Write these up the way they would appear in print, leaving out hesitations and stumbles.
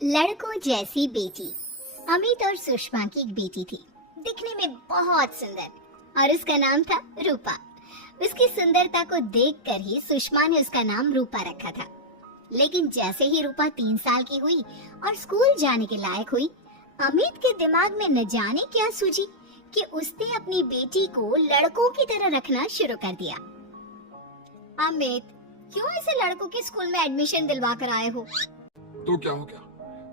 लड़कों जैसी बेटी। अमित और सुषमा की एक बेटी थी, दिखने में बहुत सुंदर, और उसका नाम था रूपा। उसकी सुंदरता को देखकर ही सुषमा ने उसका नाम रूपा रखा था। लेकिन जैसे ही रूपा 3 साल की हुई और स्कूल जाने के लायक हुई, अमित के दिमाग में न जाने क्या सूझी कि उसने अपनी बेटी को लड़कों की तरह रखना शुरू कर दिया। अमित, क्यों इसे लड़कों के स्कूल में एडमिशन दिलवा कर आए हो? तो क्या हो गया?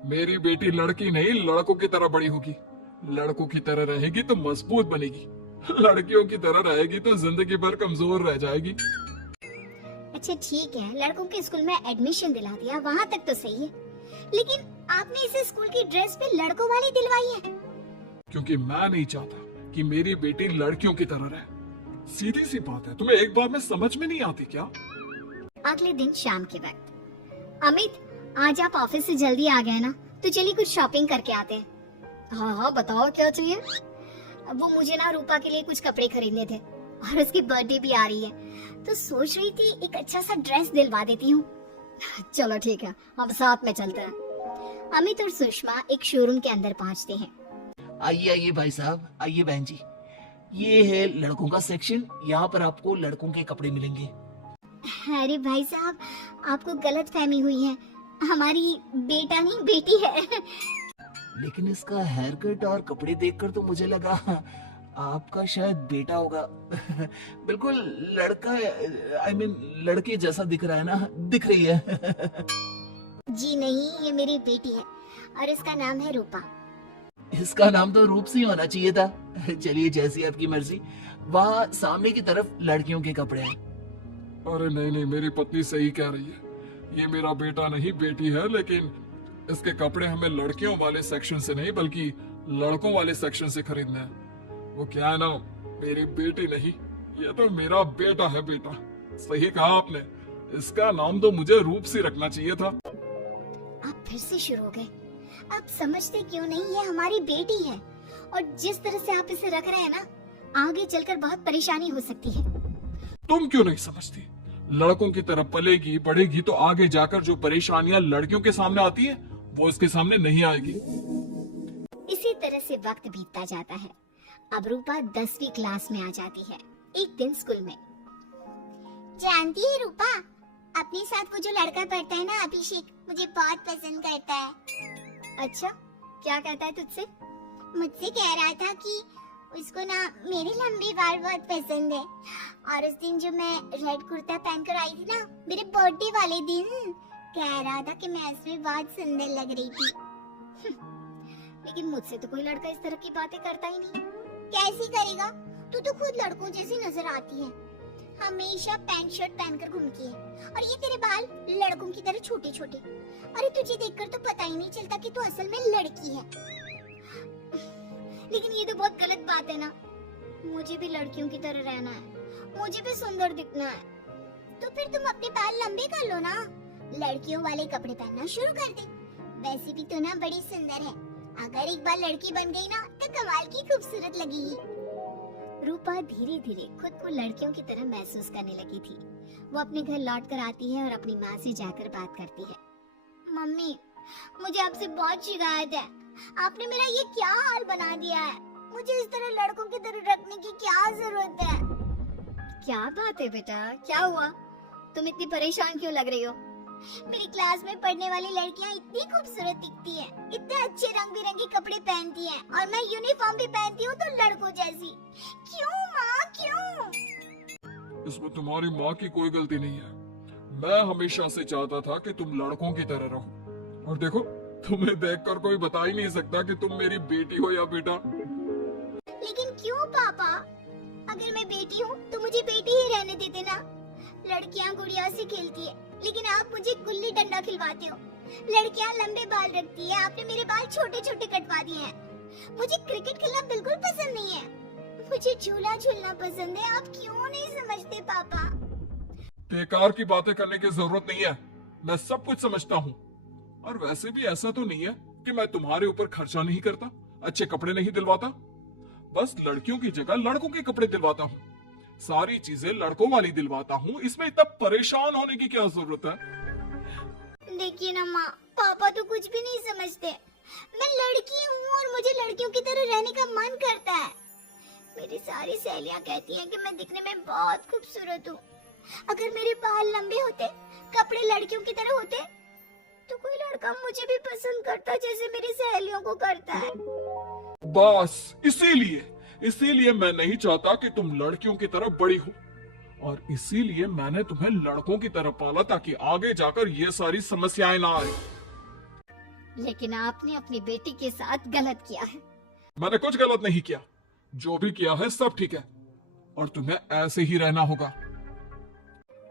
मेरी बेटी लड़की नहीं लड़कों की तरह बड़ी होगी। लड़कों की तरह रहेगी तो मजबूत बनेगी, लड़कियों की तरह रहेगी तो जिंदगी भर कमजोर रह जाएगी। अच्छा ठीक है, लड़कों के स्कूल में एडमिशन दिला दिया, वहाँ तक तो सही है। लेकिन आपने इसे स्कूल की ड्रेस पे लड़कों वाली दिलवाई है। क्योंकि मैं नहीं चाहता कि मेरी बेटी लड़कियों की तरह रहे। सीधी सी बात है, तुम्हें एक बार में समझ में नहीं आती क्या? अगले दिन शाम के वक्त, अमित आज आप ऑफिस से जल्दी आ गए ना, तो चलिए कुछ शॉपिंग करके आते हैं। हाँ हाँ बताओ क्या चाहिए? वो मुझे ना रूपा के लिए कुछ कपड़े खरीदने थे और उसकी बर्थडे भी आ रही है, तो सोच रही थी एक अच्छा सा ड्रेस दिलवा देती हूँ। चलो ठीक है, हम साथ में चलते हैं। अमित और सुषमा एक शोरूम के अंदर पहुँचते हैं। आइए आइए भाई साहब, आइए बहन जी। ये है लड़कों का सेक्शन, यहाँ पर आपको लड़कों के कपड़े मिलेंगे। अरे भाई साहब, आपको गलत फहमी हुई है, हमारी बेटा नहीं बेटी है। लेकिन इसका हेयर कट और कपड़े देखकर तो मुझे लगा आपका शायद बेटा होगा। बिल्कुल लड़का, आई मीन लड़के जैसा दिख रहा है ना, दिख रही है। जी नहीं, ये मेरी बेटी है और इसका नाम है रूपा। इसका नाम तो रूप सी होना चाहिए था। चलिए जैसी आपकी मर्जी। वहाँ सामने की तरफ लड़कियों के कपड़े हैं। अरे नहीं नहीं, मेरी पत्नी सही कह रही है, ये मेरा बेटा नहीं बेटी है, लेकिन इसके कपड़े हमें लड़कियों वाले सेक्शन से नहीं बल्कि लड़कों वाले सेक्शन से खरीदने हैं। वो क्या है ना, मेरी बेटी नहीं, ये तो मेरा बेटा है। बेटा सही कहा आपने, इसका नाम तो मुझे रूप से रखना चाहिए था। आप फिर से शुरू हो गए। आप समझते क्यों नहीं, ये हमारी बेटी है और जिस तरह से आप इसे रख रहे हैं ना, आगे चलकर बहुत परेशानी हो सकती है। तुम क्यों नहीं समझती? लड़कों की तरफ पलेगी बढ़ेगी तो आगे जाकर जो परेशानियां लड़कियों के सामने आती है वो इसके सामने नहीं आएगी। इसी तरह से वक्त बीतता जाता है। अब रूपा 10वीं क्लास में आ जाती है। एक दिन स्कूल में, जानती है रूपा, अपने साथ वो जो लड़का पढ़ता है ना अभिषेक, मुझे बहुत पसंद करता है। अच्छा, क्या कहता है तुझसे? मुझसे कह रहा था कि उसको ना मेरे लंबे बाल बहुत पसंद है, और उस दिन जो मैं रेड कुर्ता पहनकर आई थी ना, मेरे बर्थडे वाले दिन, कह रहा था कि मैं इसमें बहुत सुंदर लग रही थी। लेकिन मुझसे तो कोई लड़का इस तरह की बातें करता ही नहीं। कैसी करेगा? तू तो खुद लड़कों जैसी नजर आती है, हमेशा पैंट शर्ट पहनकर घूमती है, और ये तेरे बाल लड़कों की तरह छोटे छोटे। अरे तुझे देखकर तो पता ही नहीं चलता कि तू असल में लड़की है। लेकिन ये तो बहुत गलत बात है ना, मुझे भी लड़कियों की तरह रहना है, मुझे भी सुंदर दिखना है। तो फिर तुम अपने बाल लंबे कर लो ना, लड़कियों वाले कपड़े पहनना शुरू कर दे। वैसे भी तो ना बड़ी सुंदर है, अगर एक बार लड़की बन गई ना तो कमाल की खूबसूरत लगेगी। रूपा धीरे धीरे खुद को लड़कियों की तरह महसूस करने लगी थी। वो अपने घर लौट कर आती है और अपनी माँ से जाकर बात करती है। मम्मी, मुझे आपसे बहुत शिकायत है, आपने मेरा ये क्या हाल बना दिया है, मुझे इस तरह लड़कों की तरह रखने की क्या जरूरत है? क्या बात है बेटा, क्या हुआ? तुम इतनी परेशान क्यों लग रही हो? मेरी क्लास में पढ़ने वाली लड़कियां इतनी खूबसूरत दिखती हैं, इतने अच्छे रंग बिरंगे कपड़े पहनती हैं, और मैं यूनिफॉर्म भी पहनती हूँ तो लड़कों जैसी। क्यों माँ, क्यों? इसमें तुम्हारी माँ की कोई गलती नहीं है। मैं हमेशा से चाहता था कि तुम लड़कों की तरह रहो, और देखो तुम्हें देखकर कोई बता ही नहीं सकता कि तुम मेरी बेटी हो या बेटा। लेकिन क्यों पापा? अगर मैं बेटी हूँ तो मुझे बेटी ही रहने देते ना। लड़कियाँ गुड़िया से खेलती है, लेकिन आप मुझे गुल्ली डंडा खिलवाते हो। लड़कियाँ लंबे बाल रखती है, आपने मेरे बाल छोटे छोटे कटवा दिए हैं। मुझे क्रिकेट खेलना बिल्कुल पसंद नहीं है, मुझे झूला झूलना पसंद है। आप क्यों नहीं समझते पापा? बेकार की बातें करने की जरूरत नहीं है, मैं सब कुछ समझता हूँ। और वैसे भी ऐसा तो नहीं है कि मैं तुम्हारे ऊपर खर्चा नहीं करता, अच्छे कपड़े नहीं दिलवाता, बस लड़कियों की जगह लड़कों के कपड़े दिलवाता हूँ, सारी चीजें लड़कों वाली दिलवाता हूँ। इसमें इतना परेशान होने की क्या जरूरत है? देखिए ना माँ, पापा तो कुछ भी नहीं समझते। मैं लड़की हूँ और मुझे लड़कियों की तरह रहने का मन करता है। मेरी सारी सहेलियां कहती हैं कि मैं दिखने में बहुत खूबसूरत हूँ। अगर मेरे बाल लंबे होते, कपड़े लड़कियों की तरह होते, तो कोई लड़का मुझे भी पसंद करता जैसे मेरी सहेलियों को करता है। बस इसीलिए मैं नहीं चाहता कि तुम लड़कियों की तरह बड़ी हो, और इसीलिए मैंने तुम्हें लड़कों की तरह पाला ताकि आगे जाकर ये सारी समस्याएं ना आए। लेकिन आपने अपनी बेटी के साथ गलत किया है। मैंने कुछ गलत नहीं किया, जो भी किया है सब ठीक है, और तुम्हें ऐसे ही रहना होगा।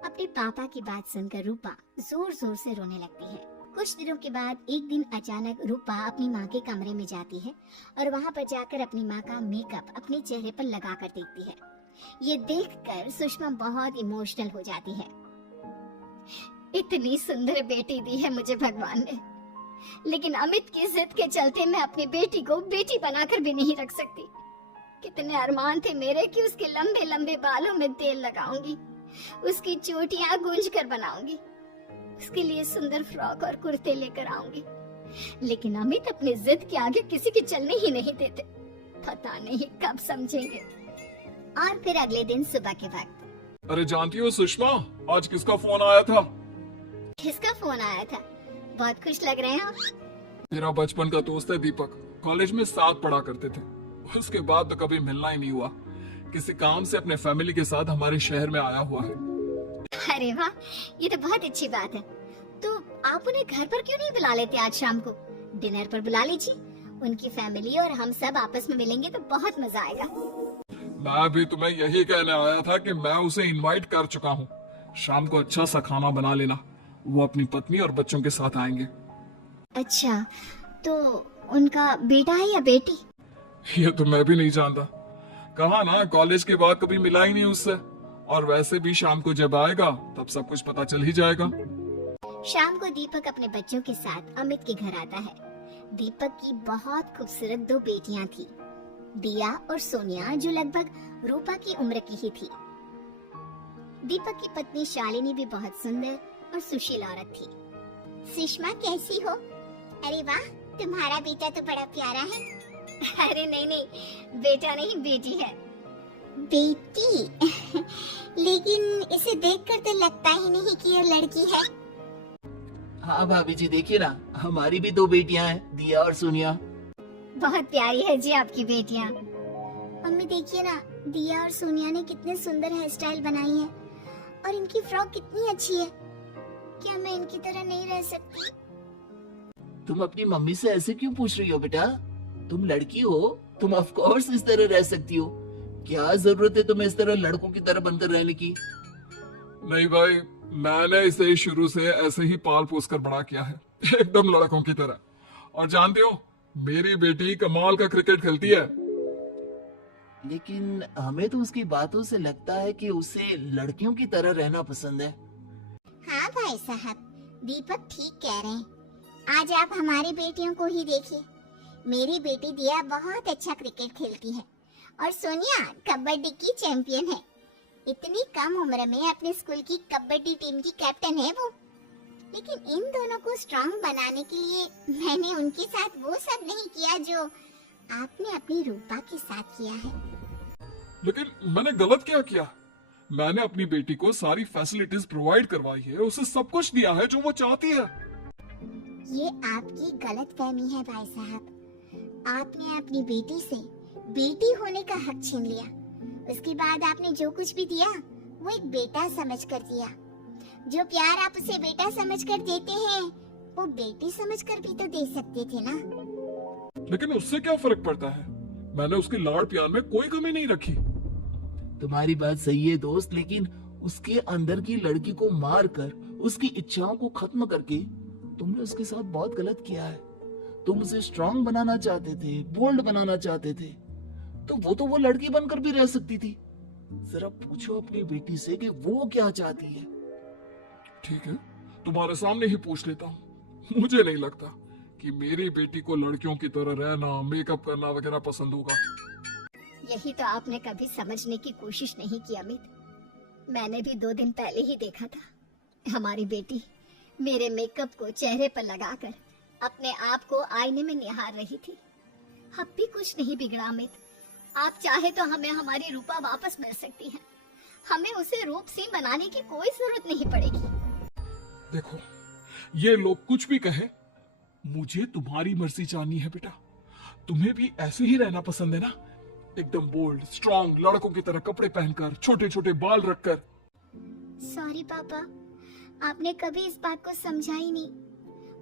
अपने पापा की बात सुनकर रूपा जोर जोर से रोने लगती है। कुछ दिनों के बाद एक दिन अचानक रूपा अपनी माँ के कमरे में जाती है और वहाँ पर जाकर अपनी माँ का मेकअप अपने चेहरे पर लगा कर देखती है। ये देखकर सुषमा बहुत इमोशनल हो जाती है। इतनी सुंदर बेटी दी है मुझे भगवान ने, लेकिन अमित की जिद के चलते मैं अपनी बेटी को बेटी बनाकर भी नहीं रख सकती। कितने अरमान थे मेरे कि उसके लंबे लंबे बालों में तेल लगाऊंगी, उसकी चोटियां गूंज कर बनाऊंगी, उसके लिए सुंदर फ्रॉक और कुर्ते लेकर आऊंगी। लेकिन अमित अपनी जिद के आगे किसी की चलने ही नहीं देते। पता नहीं कब समझेंगे। और फिर अगले दिन सुबह के वक्त। अरे जानती हो सुषमा, आज किसका फोन आया था? किसका फोन आया था? बहुत खुश लग रहे हैं आप। मेरा बचपन का दोस्त है दीपक, कॉलेज में साथ पढ़ा करते थे। उसके बाद तो कभी मिलना ही नहीं हुआ। किसी काम से अपने फैमिली के साथ हमारे शहर में आया हुआ है। अरे वाह, ये तो बहुत अच्छी बात है। तो आप उन्हें घर पर क्यों नहीं बुला लेते? आज शाम को डिनर पर बुला लीजिए। उनकी फैमिली और हम सब आपस में मिलेंगे तो बहुत मजा आएगा। मैं भी तुम्हें यही कहने आया था कि मैं उसे इनवाइट कर चुका हूँ। शाम को अच्छा सा खाना बना लेना, वो अपनी पत्नी और बच्चों के साथ आएंगे। अच्छा, तो उनका बेटा है या बेटी? ये तो मैं भी नहीं जानता। कहा ना, कॉलेज के बाद कभी मिला ही नहीं उससे, और वैसे भी शाम को जब आएगा तब सब कुछ पता चल ही जाएगा। शाम को दीपक अपने बच्चों के साथ अमित के घर आता है। दीपक की बहुत खूबसूरत दो बेटियां थी, दिया और सोनिया, जो लगभग रूपा की उम्र की ही थी। दीपक की पत्नी शालिनी भी बहुत सुंदर और सुशील औरत थी। सुषमा कैसी हो? अरे वाह, तुम्हारा बेटा तो बड़ा प्यारा है। अरे नहीं, बेटा नहीं बेटी है। बेटी? लेकिन इसे देखकर तो लगता ही नहीं कि ये लड़की है। हाँ भाभी जी, देखिए ना, हमारी भी दो बेटियां हैं, दिया और सोनिया। बहुत प्यारी है जी आपकी बेटियां। मम्मी देखिए ना, दिया और सोनिया ने कितने सुंदर हेयर स्टाइल बनाई है, और इनकी फ्रॉक कितनी अच्छी है। क्या मैं इनकी तरह नहीं रह सकती? तुम अपनी मम्मी से ऐसे क्यों पूछ रही हो बेटा? तुम लड़की हो, तुम ऑफ कोर्स इस तरह रह सकती हो। क्या जरूरत है तुम्हें इस तरह लड़कों की तरह बनकर रहने की? नहीं भाई, मैंने इसे शुरू से ऐसे ही पाल पोस कर बड़ा किया है, एकदम लड़कों की तरह। और जानते हो, मेरी बेटी कमाल का क्रिकेट खेलती है। लेकिन हमें तो उसकी बातों से लगता है कि उसे लड़कियों की तरह रहना पसंद है। हाँ भाई साहब, दीपक ठीक कह रहे हैं। आज आप हमारी बेटियों को ही देखिए। मेरी बेटी दिया बहुत अच्छा क्रिकेट खेलती है, और सोनिया कबड्डी की चैंपियन है। इतनी कम उम्र में अपने स्कूल की कबड्डी टीम की कैप्टन है वो। लेकिन इन दोनों को स्ट्रांग बनाने के लिए मैंने उनके साथ वो सब नहीं किया जो आपने अपनी रूपा के साथ किया है। लेकिन मैंने गलत क्या किया? मैंने अपनी बेटी को सारी फैसिलिटीज प्रोवाइड करवाई है, उसे सब कुछ दिया है जो वो चाहती है। ये आपकी गलतफहमी है भाई साहब। आपने अपनी बेटी से बेटी होने का हक छीन लिया। उसके बाद आपने जो कुछ भी दिया वो एक बेटा समझकर दिया। जो प्यार आप उसे बेटा समझकर देते हैं, वो बेटी समझकर भी तो दे सकते थे ना। लेकिन उससे क्या फर्क पड़ता है? मैंने उसके लाड़ प्यार में कोई कमी नहीं रखी। तुम्हारी बात सही है दोस्त, लेकिन उसके अंदर की लड़की को मार कर उसकी इच्छाओं को खत्म करके तुमने उसके साथ बहुत गलत किया है। तुम उसे स्ट्रांग बनाना चाहते थे, बोल्ड बनाना चाहते थे, तो वो लड़की बनकर भी रह सकती थी। जरा पूछो अपनी बेटी से कि वो क्या चाहती है। ठीक है, तुम्हारे सामने ही पूछ लेता हूँ। मुझे नहीं लगता कि मेरी बेटी को लड़कियों की तरह रहना, मेकअप करना वगैरह पसंद होगा। यही तो आपने कभी समझने की कोशिश नहीं की अमित। मैंने भी 2 दिन पहले ही देखा था हमारी बेटी मेरे मेकअप को चेहरे पर लगाकर अपने आप को आईने में निहार रही थी। अब भी कुछ नहीं बिगड़ा अमित। आप चाहे तो हमें हमारी रूपा वापस मिल सकती है। हमें उसे रूप सिंह बनाने की कोई जरूरत नहीं पड़ेगी। देखो, ये लोग कुछ भी कहे, मुझे तुम्हारी मर्जी जाननी है बेटा। तुम्हें भी ऐसे ही रहना पसंद है ना? एकदम बोल्ड, स्ट्रॉन्ग, लड़कों की तरह कपड़े पहनकर, छोटे छोटे बाल रखकर। सॉरी पापा, आपने कभी इस बात को समझा ही नहीं।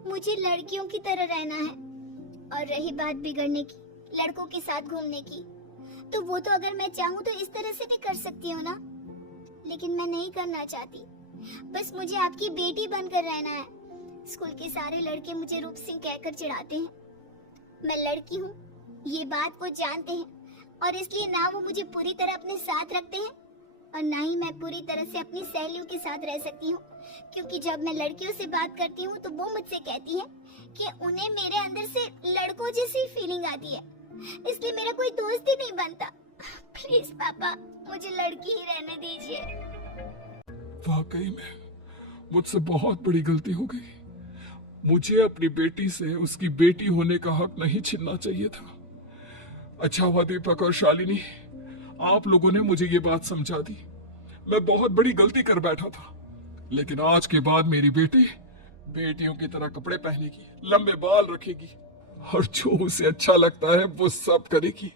मुझे लड़कियों की तरह रहना है। और रही बात बिगड़ने की, लड़कों के साथ घूमने की, तो वो तो अगर मैं चाहूँ तो इस तरह से भी कर सकती हूँ ना। लेकिन मैं नहीं करना चाहती। बस मुझे आपकी बेटी बनकर रहना है। स्कूल के सारे लड़के मुझे रूप सिंह कहकर चिढ़ाते हैं। मैं लड़की हूँ, ये बात वो जानते हैं, और इसलिए ना वो मुझे पूरी तरह अपने साथ रखते हैं और ना ही मैं पूरी तरह से अपनी सहेलियों के साथ रह सकती हूँ। क्योंकि जब मैं लड़कियों से बात करती हूँ तो वो मुझसे कहती हैं कि उन्हें मेरे अंदर से लड़कों जैसी फीलिंग आती है, इसलिए मेरा कोई दोस्त ही नहीं बनता। प्लीज पापा, मुझे लड़की ही रहने दीजिए। वाकई में मुझसे बहुत बड़ी गलती हो गई। मुझे अपनी बेटी से उसकी बेटी होने का हक नहीं छीनना चाहिए था। अच्छा हुआ दीपक और शालिनी, आप लोगों ने मुझे ये बात समझा दी। मैं बहुत बड़ी गलती कर बैठा था, लेकिन आज के बाद मेरी बेटी बेटियों की तरह कपड़े पहनेगी, लंबे बाल रखेगी और जो उसे अच्छा लगता है वो सब करेगी।